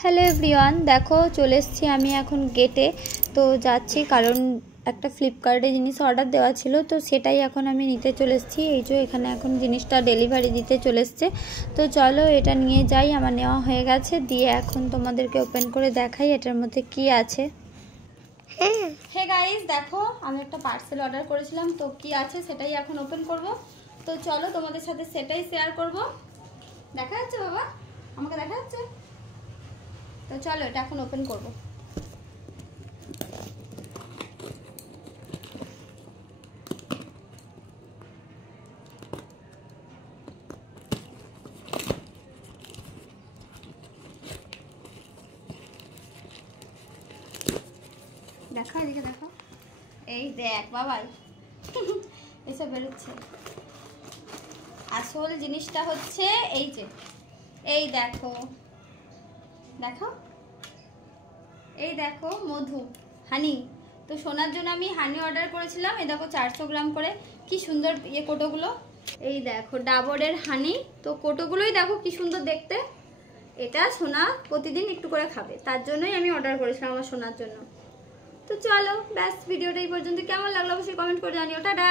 Hello everyone, দেখো চলে এসেছি আমি এখন গেটে। তো যাচ্ছি কারণ একটা ফ্লিপকার্টে জিনিস অর্ডার দেওয়া ছিল, তো সেটাই এখন আমি নিতে চলে এসেছি। এই যে এখানে এখন জিনিসটা ডেলিভারি দিতে চলে এসছে। তো চলো এটা নিয়ে যাই, আমার নেওয়া হয়ে গেছে। দিয়ে এখন তোমাদেরকে ওপেন করে দেখাই এটার মধ্যে কি আছে। হে গাইস, দেখো আমি একটা পার্সেল অর্ডার করেছিলাম, তো কি আছে সেটাই এখন ওপেন করব। তো চলো তোমাদের সাথে সেটাই শেয়ার করব। দেখা যাচ্ছে বাবা? আমাকে দেখা যাচ্ছে? তো চলো এটা এখন ওপেন করব। দেখো এদিকে দেখো, এই দেখ বাবাই এসব বেরোচ্ছে। আসল জিনিসটা হচ্ছে এই যে, এই দেখো দেখো, এই দেখো মধু, হানি। তো সোনার জন্য আমি হানি অর্ডার করেছিলাম। এই দেখো 400 গ্রাম করে, কি সুন্দর ইয়ে কোটোগুলো। এই দেখো ডাবরের হানি। তো কোটোগুলোই দেখো কি সুন্দর দেখতে। এটা সোনা প্রতিদিন একটু করে খাবে, তার জন্যই আমি অর্ডার করেছিলাম আমার সোনার জন্য। তো চলো ব্যাস, ভিডিওটা এই পর্যন্ত। কেমন লাগলো অবশ্যই কমেন্ট করে জানিও। টাটা।